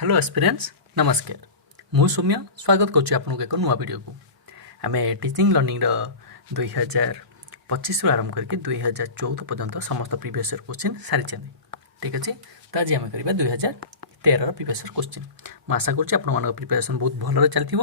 Hello aspirants नमस्कार मु सौम्य स्वागत करुच्ची आपको एक नुआ वीडियो को आम टीचिंग लर्निंग 2025 आरंभ करके 2014 पर्यंत समस्त प्रीवियस ईयर क्वेश्चन सारी ठीक अच्छे। तो आज आम करवा 2013 प्रीवियस ईयर क्वेश्चन। मैं आशा करुच्ची आपण प्रिपेरेसन बहुत भल चलती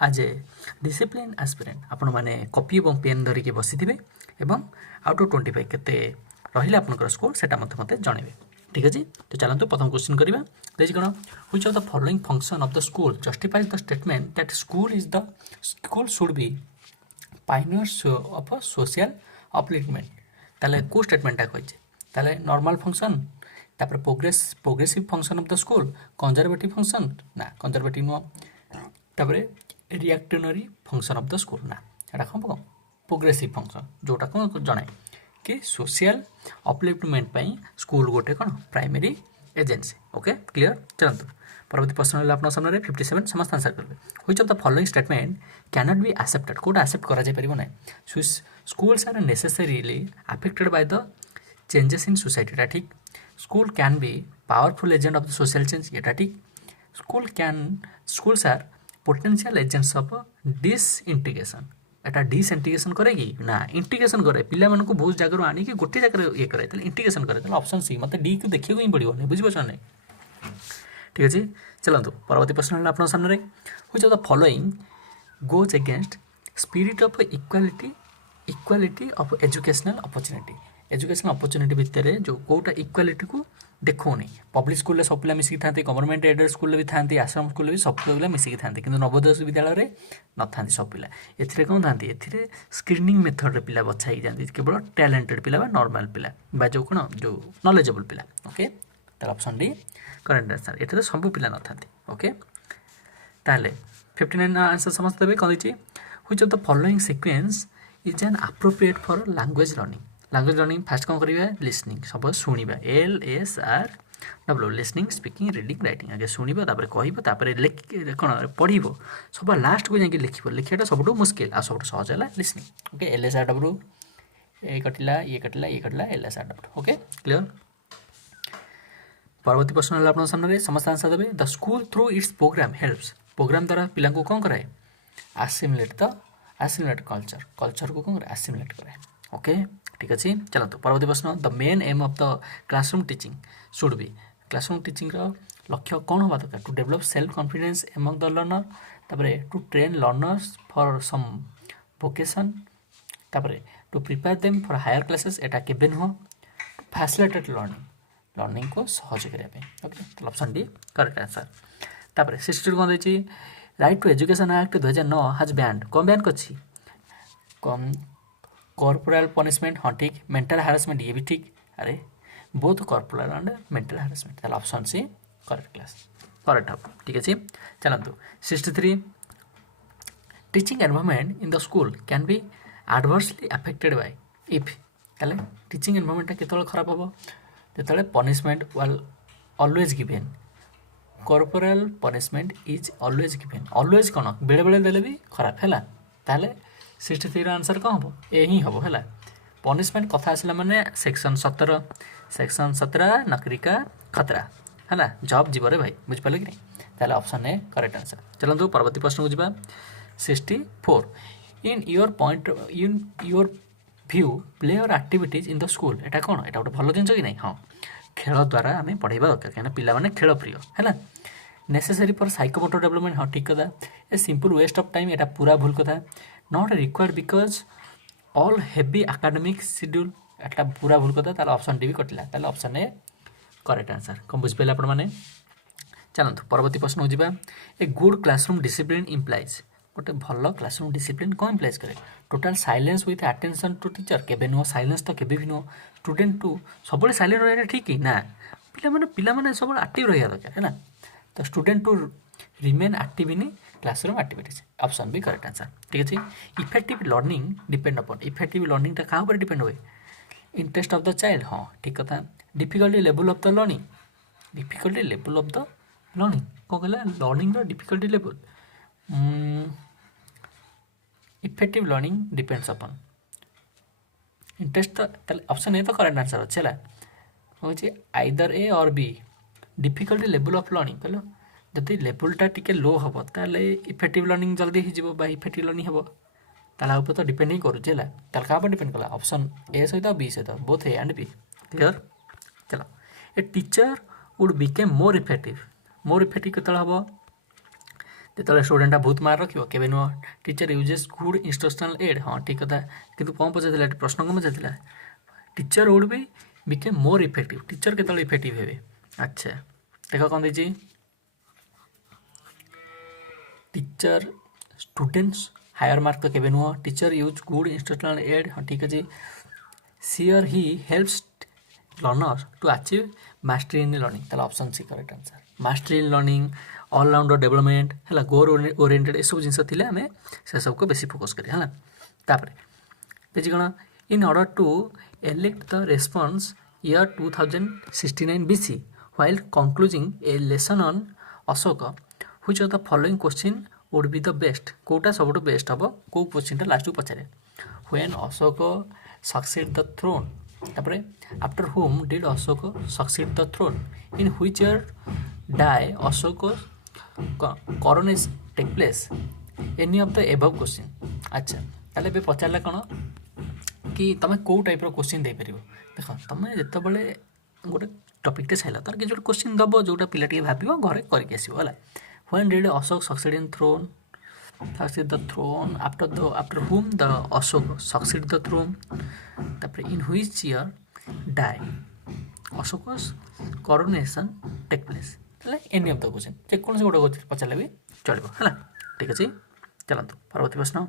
आज ए डिसिप्लिन एस्पिरेंट आपण मैंने कॉपी और पेन धरिकी बसी थे आउट ऑफ 25 केते रहिले आपनकर स्कोर सेटा मते जणेबे। ठीक अच्छे। तो चलते प्रथम क्वेश्चन करवा देखिए कौन which of the following function of the school justifies the statement that school should be Pioneers of social upliftment. ताले को स्टेटमेंटा कहिছে ताले नॉर्मल फंक्शन तापर progressive function of the school conservative function ना कंजर्वेटिव नो तापर reactionary function of the school ना एटा कम progressive function जोटा कौन जनाए कि सोशल अपलिफ्टमेंट पाई स्कूल गोटे कौन प्राइमरी एजेंसी। Okay clear. चलते परवर्ती प्रश्न आप सामने 57 समस्त आंसर करेंगे। Which of the following statement can not be accepted कोड एक्सेप्ट करा जाय परिबो नै schools are necessarily affected by the changes in society टा ठीक। School can be powerful agent of the social change एटा ठीक। Schools are potential agents of disintegration एटा डिसइंटीग्रेशन करे कि ना इंटीग्रेशन करे पिला मानक बहुत जगह आनी कि गोटे जगह ये करे इंटीग्रेशन करे ऑप्शन सी मत डी को देखिए ही पड़ो नहीं बुझे नहीं। ठीक अच्छे। चलते परवर्ती प्रश्न आप सामने which of the following goes against spirit of equality of educational opportunity भितर जो कोटा इक्वालिटी को देखोनी पब्लिक स्कूल सब पिला मिसिक था गवर्नमेंट एडेड स्कूल भी था आश्रम स्कूल भी सब पिला मिसिक था कि नवोदय विद्यालय न था सब पिला ए कौन था ए स्क्रीनिंग मेथड पिला बछाई जाती केवल टैलेंटेड पिला नॉर्मल पिला बा जो कौन जो नॉलेजेबल पिला। ओके तार ऑप्शन डी करेक्ट आंसर ये सब पिला न था। ओके ताले 59 आंसर समस्त देवे कौन दीजिए which of the following sequence is an appropriate for language learning fast कौन करिए लिसनिंग सब शुणा LSRW listening speaking reading writing आगे शुणव तापर कह कौन पढ़ सब लास्ट को जाकि लिखा सब मुस्किल आ सब सहज है लिसनिंग। ओके LSRW ये कटिला LSRW। Okay clear. परवर्ती प्रश्न आप सामने समस्त आंसर देवे the school through its programme helps programme द्वारा पिला को कौन कराए आसिमुलेट कल्चर को कौन आसिमुलेट कराए। ओके ठीक अच्छे। चलते परवर्ती प्रश्न the main aim of the classroom teaching should be classroom teaching लक्ष्य कौन होगा दरकार to develop self confidence among the learner तापर to train learners for some vocation तापर to prepare them for higher classes एटा केबे नुह टू फैसिलिटेट लर्निंग को सहज करने। ओके तो ऑप्शन डी करेक्ट आंसर। तापर 62 कौन देखिए राइट टू एजुकेशन एक्ट 2009 हाज बैंड कौन बैंड करछि कॉर्पोरल पनिशमेंट हाँ ठीक मेंटल हारासमेंट ये भी ठीक अरे both corporal and mental harassment ताल ऑप्शन सी करेक्ट हम ठीक अच्छे। चलते 63 teaching environment in the school can B adversely affected by if ताले टीचिंग एनवायरनमेंट केतल खराब हम जो punishment always given corporal punishment is always given always कौन बेले बेले देले भी खराब है ताले 63 आंसर कौन हम यही हम है पनिशमेंट कथा आसला माने सेक्शन 17 नकरिका खतरा है जॉब जीवन भाई बुझिपारे कि नहीं ताले ऑप्शन ए करेक्ट आंसर। चलते परवर्ती प्रश्न को जीवा 64 इन योर व्यू प्ले और एक्टिविटीज इन द स्कूल एटा कौन एटा गोटे भल जिन कि नहीं हाँ खेल द्वारा आम पढ़ाइबा दरकार कहीं पिला माने खेल प्रिय है नेसेसरी फॉर साइकोमोटर डेवलपमेंट हाँ ठीक कथा a simple waste of time एटा पूरा भूल कथा not required because all heavy academic schedule एटा पूरा भूल कथा ताले ऑप्शन डी भी कटिला ताले ऑप्शन ए करेक्ट आंसर कौन बुझिपारे आपण माने। चलते परवर्ती प्रश्न हो जावा a good classroom discipline implies गोटे भल क्लासरूम डिसिप्लिन कौन इम्प्लाइज करे total silence with attention to teacher केबे नुह साइलेंस तो केबे भी नुह स्टूडेंट टू सब साइलेंट रहा ठीक ही ना पिला माने सब एक्टिव रहा दरकार है तो student to remain active in classroom activities option भी करेक्ट आंसर। ठीक अच्छे। Effective learning depend upon effective learning क्या डिपेंड हुए इंटरेस्ट ऑफ द चाइल्ड हाँ ठीक कथा difficulty level of the learning कौन कहला learning difficulty level effective learning depends upon interest तो ऑप्शन ए तो करेक्ट आंसर अच्छे है आइदर ए और B difficulty level of learning कहलो जदि लेवलटा टिके लो हम ताले इफेक्टिव लर्निंग जल्दी हो इफेक्टिव लर्निंग हम ताला ऊपर तो डिपेंड ही करूँ है ताले क्या डिपेंड कला ऑप्शन ए सहित बी सहित both A and B clear. चलो a teacher would become more effective केतला हम जो स्टूडेंटा बहुत मार्क रखियो केबे नुह teacher uses good instructional aid हाँ ठीक कथा किंतु कौन पचार प्रश्न कौन पचार teacher would be become more effective teacher केतला इफेक्टिव हे। अच्छा देख कौन देती टीचर स्टूडेंट्स हायर मार्क तो केबे नुह teacher use good instructional aid हाँ ठीक अच्छे सी और he helps learners to achieve mastery in learning ताला option C correct answer mastery in learning all rounder development है गोल ओरिएंटेड सब जिन थे आम से सबको बेसी फोकस करें है तापर देखिए कौन in order to elect the response year 2069 BC while concluding a lesson on Ashoka which of the following question would be the best कोटा सब बेस्ट हम कौ क्वेश्चन लास्ट को पचारे when Ashoka succeed the throne तापर after whom did Ashoka succeed the throne in which year die Ashoka coronation take place any of the above question। अच्छा ताले बे पचारला कौन कि तुम कौ टाइप क्वेश्चन दे पार देख तुम जिते बड़े गोटे टपिकटे छाइल तार कि क्वेश्चन दब जोटा पिला भाव घरे करके आसो है when did Ashok succeed in throne succeed the throne after whom the Ashok succeed the throne तापर in which year die Ashok coronation take place any of the question जेकोसी गोटे पचारे भी चलो है ठीक अच्छे। चलते परवर्ती प्रश्न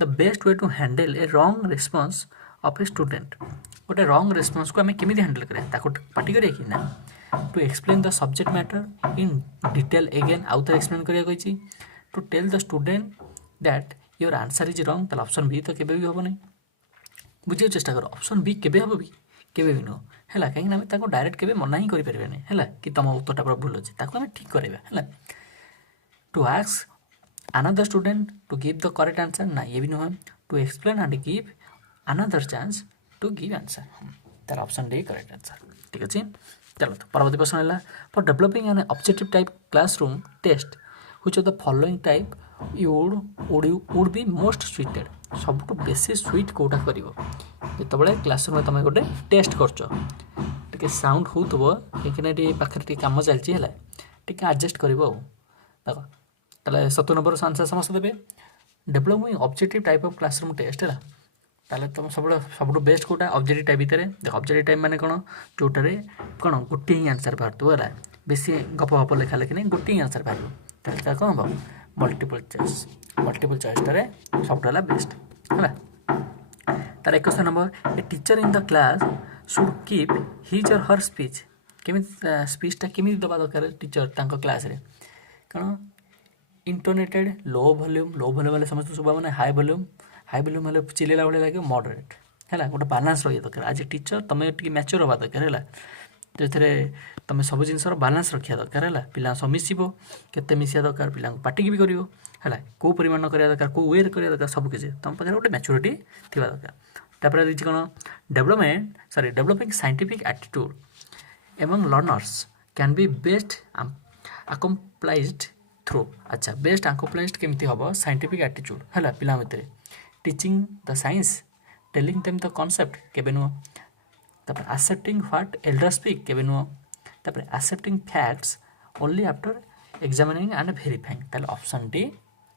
the best way to handle a wrong response of a student गोटे रॉन्ग रेस्पॉन्स को आम केमी हैंडल करें पार्टी करें कि ना to explain the subject matter in detail again आउ थे एक्सप्लेन करें to tell the student that your answer is wrong ताला ऑप्शन बी तो केबे भी हम नहीं बुझे चेष्टा कर ऑप्शन बी केबे हम भी केबे भी नुह है कहीं डायरेक्ट केबे मना ही करें है कि तुम उत्तरटा पूरा भूल अच्छे आम ठीक कराइबा है to ask another student to give the correct answer ना ये भी नुह to explain and give another chance to give answer तार ऑप्शन डी करेक्ट आंसर ठीक अच्छे। चलो तो परवर्ती प्रश्न है for developing an objective type classroom test which of the following type would be most suited सबुठ बेसी सुइट कौटा कर जिते क्लासरूम तुम गोटे टेस्ट कर साउंड हो कहीं पाखे कम चलती है एडजस्ट कर देख ताले 70 नंबर आंसर समस्त देवे developing objective type of classroom test है ताले तुम सब बेस्ट कौटा ऑब्जेक्टिव टाइप भितर देख ऑब्जेक्टिव टाइप माने कौन जोटारे कौन गोटे ही आंसर बाहर है बेसी गप गप लेखा लेखि नहीं गोटे ही आंसर बाहर कौन हम मल्टीपल चॉइस टारे सब बेस्ट है तार 21 number a teacher in the class should keep his और हर स्पीच केमी स्पीचटा केमी दबा दरकार टीचर तांको क्लास रे कौन इंटोनेटेड लो वॉल्यूम वाले समस्त सुबह मैंने हाई वॉल्यूम हेल्ले चिल्ला भाई लगे मॉडरेट है गोटे बालांस रही दरकार आज टीचर तुम टे मैच्योर हवा दरकार है जो तुम सब जिन बालांस रखा दरकार है पिला सब मिसब केते मिसा दरकार पिला पार्टी भी कर कौ परिमाण करा दरकार कौ वे करा दरकार सब किसी तुम पाखे गोटे मैच्योरिटी थी दरकार तापर रही कौन developing scientific attitude among learners can be best accomplished through. अच्छा बेस्ट अकम्प्लाइज्ड केमती हम साइंटिफिक एटीट्यूड है पिला भितर teaching the science telling them the concept केबे नुह तापर एक्सेप्टिंग व्हाट एल्डर स्पीक केबे नुह तापर accepting facts only after examining and verifying ताले ऑप्शन डी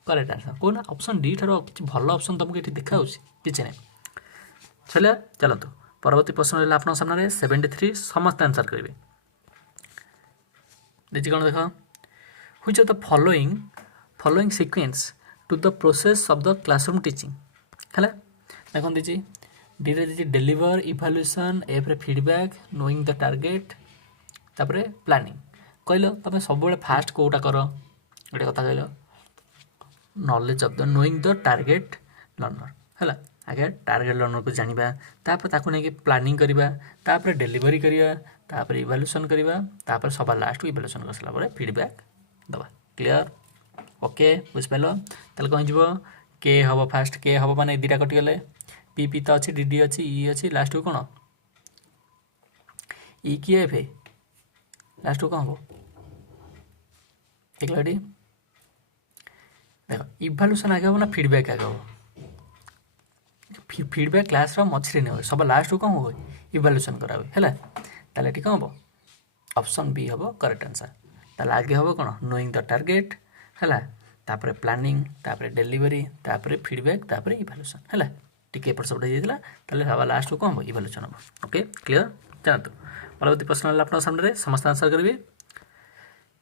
करेक्ट आंसर कौन ऑप्शन डी ठार किसी भल ऑप्शन तुमको ये देखा किसी नहीं चलिए। चलतु परवर्ती प्रश्न रहा आप सामने 73 समस्त आंसर करेंगे देखिए कौन देख which of the following sequence to the process of the classroom teaching है देखो दीजिए डी रे दीजिए डेलीवर इवैल्यूएशन एफ रे फीडबैक नोइंग द टारगेट तापर प्लानिंग कहल तुम सब फास्ट कौटा कर गोटे कथा कहल knowledge of the knowing the target learner है आगे टारगेट लर्नर को जाना तापर ताकू नहीं प्लानिंग करवा तापर डेलीवरी करवा तापर इवैल्यूएशन करवा तापर सभा लास्ट को इवैल्यूएशन कर सारा फीडबैक दबा क्लियर ओके बुझिपाल ताले कौन जीव के हम फास्ट के हम माने दुटा कटिगले पी पी तो अच्छी डी डी अच्छी ई अच्छी लास्ट को कौन ई कि एफ लास्ट को कौन हम देखल ये देख इभाल्यूएसन आगे हम ना फीडबैक आगे हम फीडबैक क्लास मझे नहीं सब लास्ट को कौन हुए इभाल्यूएसन करा है ताले ये कौन हम ऑप्शन बी हम करेक्ट आंसर ताले आगे हम कौन नोइंग द टारगेट है तापर प्लानिंग तापर डेलीवरी तापर फीडबैक तापर इभाल्यूएसन है टिके एपट सब ताले सब लास्ट को कौन हम इभाल्यूएसन हम ओके क्लियर जानतु परवर्ती प्रश्न आप सामने समस्त आंसर करेंगे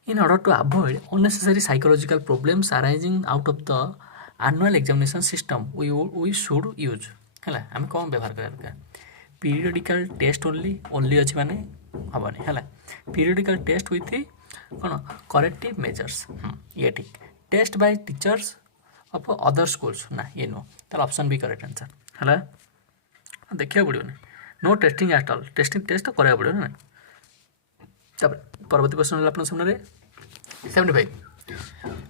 in order to avoid unnecessary psychological problems arising out of the annual examination system we should use है आम कौन व्यवहार करा दरकार पीरियडिकल टेस्ट ओनली अच्छी माने हेनी है पीरियडिकल टेस्ट विथ कौन करेक्टिव मेजर्स ये ठीक test by teachers of other schools ना ये नो तार ऑप्शन बी करेक्ट आंसर है देखा पड़ो no testing at all testing test तो कराया पड़ो ना परवर्ती प्रश्न आप सामने 75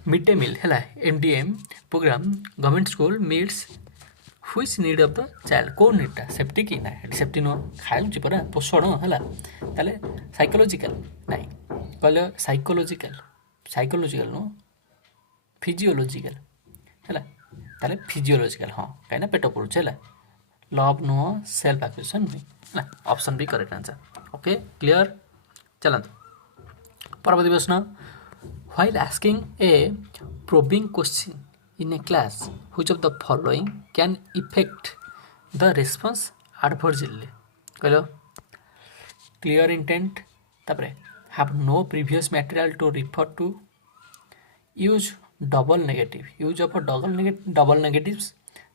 मिड डे मिल है MDM programme government school meets which need of the child कौ नीडटा सेफ्टी कि ना सेफ्टी नुह खाऊँ परा पोषण है ताले साइकोलॉजिकल ना कहल साइकोलॉजिकल नुह फिजियोलॉजिकल है ताले फिजियोलॉजिकल हाँ कहीं पेट पड़ुचे है लव नुह सेल्फ एक्विजिशन नुह है option B correct answer okay clear चलते परवर्ती प्रश्न while asking a probing question in a class which of the following can affect the response adversely कहलो क्लियर इंटेंट तापरे have no previous material to refer to use double negative use of double negatives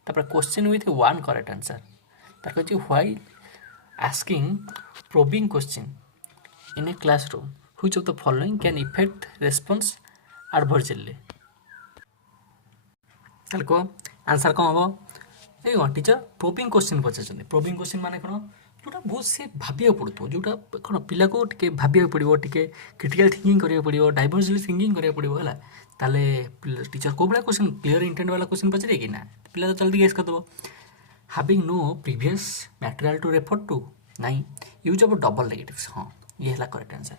तापरे question with one correct answer तार कहछि while asking probing question in a classroom which of the following can affect response adversely ताले को answer कौन हम ये कौन teacher probing question पचार probing question माने कौन जोटा बहुत से भाविया पड़ो जोटा कौन पिला को टे भाविया पड़ो टे क्रिटिकल थिंकिंग करिया पड़ो डाइवर्सली थिंकिंग करिया पड़ो है ताले टीचर को बड़ा क्वेश्चन क्लियर इंटेंट वाला क्वेश्चन पचारे कि ना पिला तो जल्दी गेस करदेव having no previous material to refer to नाई यूज ऑफ डबल नेगेटिव्स हाँ ये है करेक्ट आंसर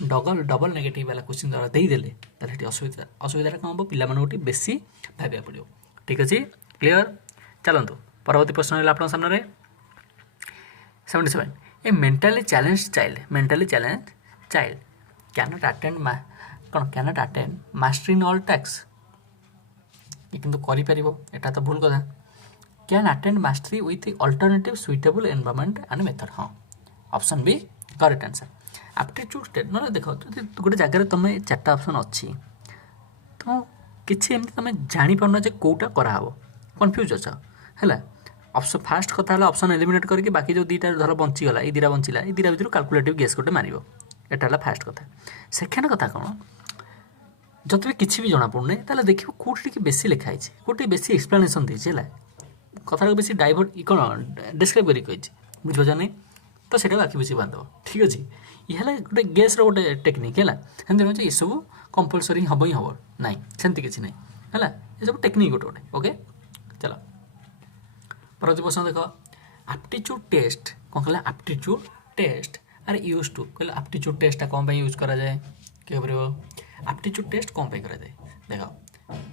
डबल नेगेटिव वाला क्वेश्चन द्वारा देदेले ताले असुविधा कौन हम पे बेसी भाविया पड़ो ठीक अच्छे क्लियर चलतु परवर्ती प्रश्न है आप सामने 77 a mentally challenge child cannot attend कौन cannot attend master in all tasks ये किंतु करि परिबो एटा तो भूल कथा can attend mastery with alternative suitable environment and method हाँ option B correct answer aptitude test ना देख गोटे जगह तुम चार्टा ऑप्शन अच्छी तो किसी एमती तुम जापार जे कौटा कराव कन्फ्यूज अच्छ है ऑप्शन फास्ट कथा ऑप्शन एलिमिनेट करके बाकी जो दुटा धर बंचीगला ये दुटा बंचला ये दुटा भर कैलकुलेटिव गेस गोटे मार एटा फास्ट कथा सेकेंड कथा कौन जब भी किसी भी जना पड़ूना ताले देख कौटी बेसी लिखाई कौटी बेसी एक्सप्लेनेसन देती है कथा बेसी डाइवर्ट कौन डिस्क्राइब कर बुझे नहीं तो सेटा बाकी बुझी बांधव ठीक अच्छे ये गोटे गेस रोटे टेक्निक है ये सब कंपलसरी हम ही हम ना सेमती किसी ना है ये सब टेक्निक गोटे गोटे ओके चलो परवर्ती प्रश्न देख एप्टीट्यूड टेस्ट कौन कहला एप्टीट्यूड टेस्ट अरे यूज टू कहला एप्टीट्यूड टेस्टा कौन यूज करा जाए किए कर एप्टीट्यूड टेस्ट कौन करा जाए देख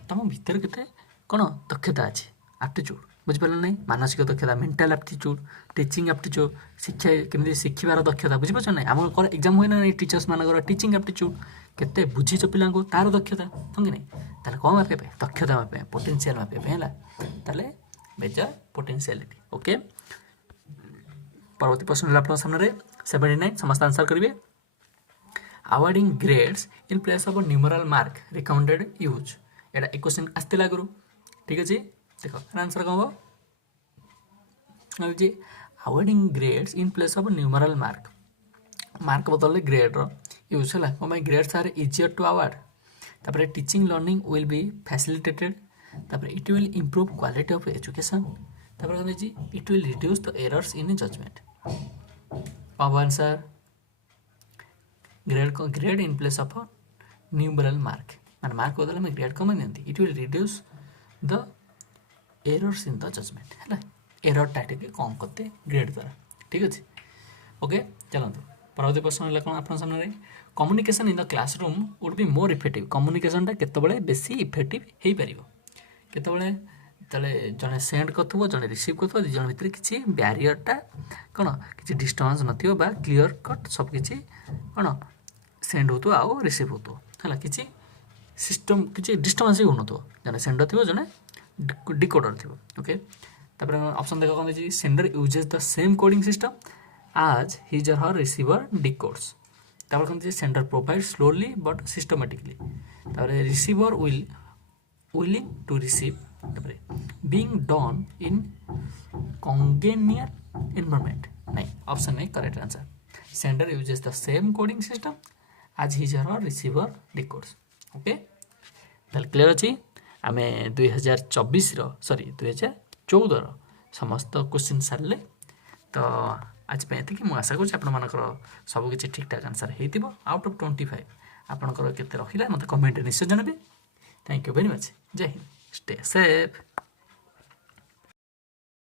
तुम भितर के कौन दक्षता अच्छे एप्टीट्यूड बुझिपार ना मानसिक दक्षता मेंटल एप्टीट्यूड टीचिंग एप्टीट्यूड शिक्षा केमी शिखार दक्षता बुझीपार ना आम एग्जाम हुए ना टीचर्स मानकर टीचिंग एप्टीट्यूड केते बुझीच पिला तार दक्षता हम कि नहीं कौन मापे दक्षता मापे पोटेंशियल मापे है मेजर पोटेंशियलिटी ओके परवर्ती प्रश्न आप सामने 79 समस्त आंसर करेंगे awarding grades in place of numeral mark recommended use एटा एक क्वेश्चन आसला आगु ठीक अच्छे देख आंसर कौन हम awarding grades in place of numeral mark बदल ग्रेड यूज है कौन grades are easier to award तापर teaching learning will be facilitated तापर it will improve quality of education तापर it will reduce the errors in judgement कौन answer grade in place of numeral mark मान mark बदल में grade कम नहीं it will reduce the errors in the judgement है error टा कम करते ग्रेड द्वारा ठीक अच्छे ओके चलते परवर्ती प्रश्न है कौन आप सामने communication in the classroom would be more effective कम्युनिकेशनटा केतबेले बेसी इफेक्टिव हो पार केतबेले तेरे जड़े सेंड कर जड़े रिसीव कर दुई जन भितर किसी ब्यारियरटा कौन किसी डिस्टर्बांस नथिबो बा क्लीयर कट सबकि कौन सेंड हो आउ रिसीव हो किसी सिस्टम किसी डिस्टर्बांस भी हो जड़े सेंडर थी जड़े डिकोडर थी ओके तापर ऑप्शन देख कौन sender uses the same coding system as his और हर रिसीवर डिकोड्स तापर कौन sender provide slowly but systematically तापर receiver willing to receive being done in congenial environment नहीं ऑप्शन नहीं correct answer sender uses the same coding system as his और receiver decodes okay ताल clear अच्छी आम 2024 sorry 2014 समस्त क्वेश्चन सारे तो आज ये मुझे आशा कर सबकि ठीक ठाक आंसर हो आउट ऑफ 25 आपंकर के रहा मतलब कमेंट निश्चय जनबे थैंक यू वेरी मच जय हिंद स्टे सेफ